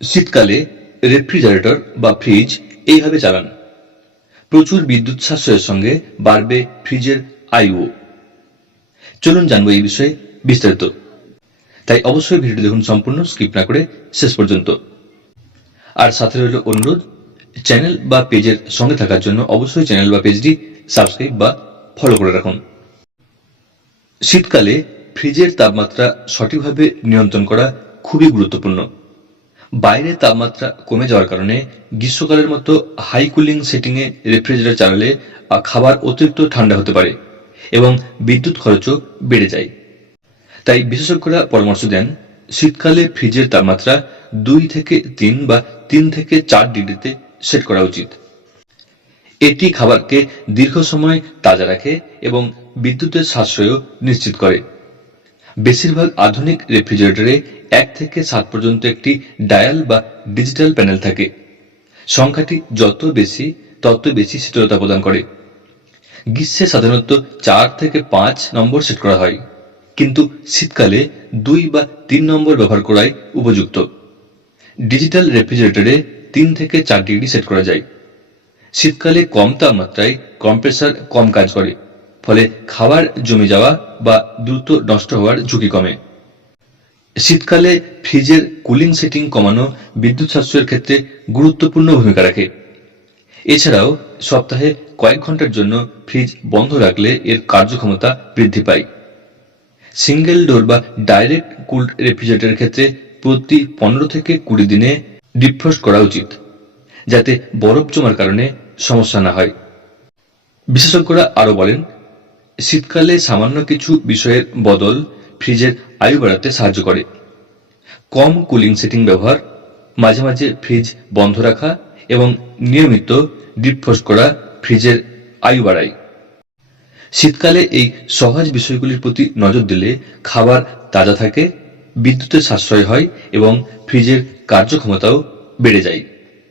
শীতকালে রেফ্রিজারেটর বা ফ্রিজ এইভাবে চালান। প্রচুর বিদ্যুৎ সাশ্রয়ের সঙ্গে বাড়বে ফ্রিজের আয়ু। চলুন জানবো এই বিষয়ে বিস্তারিত। তাই অবশ্যই ভিডিওটি দেখুন সম্পূর্ণ, স্কিপ না করে শেষ পর্যন্ত। আর সাথে রইল অনুরোধ, চ্যানেল বা পেজের সঙ্গে থাকার জন্য অবশ্যই চ্যানেল বা পেজটি সাবস্ক্রাইব বা ফলো করে রাখুন। শীতকালে ফ্রিজের তাপমাত্রা সঠিকভাবে নিয়ন্ত্রণ করা খুবই গুরুত্বপূর্ণ। বাইরে তাপমাত্রা কমে যাওয়ার কারণে গ্রীষ্মকালের মতো হাই কুলিং সেটিংয়ে রেফ্রিজারেটর চালালে খাবার অতিরিক্ত ঠান্ডা হতে পারে এবং বিদ্যুৎ খরচও বেড়ে যায়। তাই বিশেষজ্ঞরা পরামর্শ দেন শীতকালে ফ্রিজের তাপমাত্রা 2 থেকে 3 বা 3 থেকে 4 ডিগ্রিতে সেট করা উচিত। এটি খাবারকে দীর্ঘ সময় তাজা রাখে এবং বিদ্যুতের সাশ্রয়ও নিশ্চিত করে। বেশিরভাগ আধুনিক রেফ্রিজারেটরে 1 থেকে 7 পর্যন্ত একটি ডায়াল বা ডিজিটাল প্যানেল থাকে। সংখ্যাটি যত বেশি তত বেশি শীতলতা প্রদান করে। গ্রীষ্মে সাধারণত 4 থেকে 5 নম্বর সেট করা হয়, কিন্তু শীতকালে 2 বা 3 নম্বর ব্যবহার করাই উপযুক্ত। ডিজিটাল রেফ্রিজারেটরে 3 থেকে 4 ডিগ্রি সেট করা যায়। শীতকালে কম তাপমাত্রায় কম্প্রেসার কম কাজ করে, ফলে খাবার জমে যাওয়া বা দ্রুত নষ্ট হওয়ার ঝুঁকি কমে। শীতকালে ফ্রিজের কুলিং সেটিং কমানো বিদ্যুৎ সাশ্রয়ের ক্ষেত্রে গুরুত্বপূর্ণ ভূমিকা রাখে। এছাড়াও সপ্তাহে কয়েক ঘন্টার জন্য ফ্রিজ বন্ধ রাখলে এর কার্যক্ষমতা বৃদ্ধি পায়। সিঙ্গেল ডোর বা ডাইরেক্ট কুলড রেফ্রিজারেটরের ক্ষেত্রে প্রতি 15 থেকে 20 দিনে ডিফ্রস্ট করা উচিত, যাতে বরফ জমার কারণে সমস্যা না হয়। বিশেষজ্ঞরা আরো বলেন, শীতকালে সামান্য কিছু বিষয়ের বদল ফ্রিজের আয়ু বাড়াতে সাহায্য করে। কম কুলিং সেটিং ব্যবহার, মাঝে মাঝে ফ্রিজ বন্ধ রাখা এবং নিয়মিত ডিফ্রস্ট করা ফ্রিজের আয়ু বাড়ায়। শীতকালে এই সহজ বিষয়গুলির প্রতি নজর দিলে খাবার তাজা থাকে, বিদ্যুতের সাশ্রয় হয় এবং ফ্রিজের কার্যক্ষমতাও বেড়ে যায়।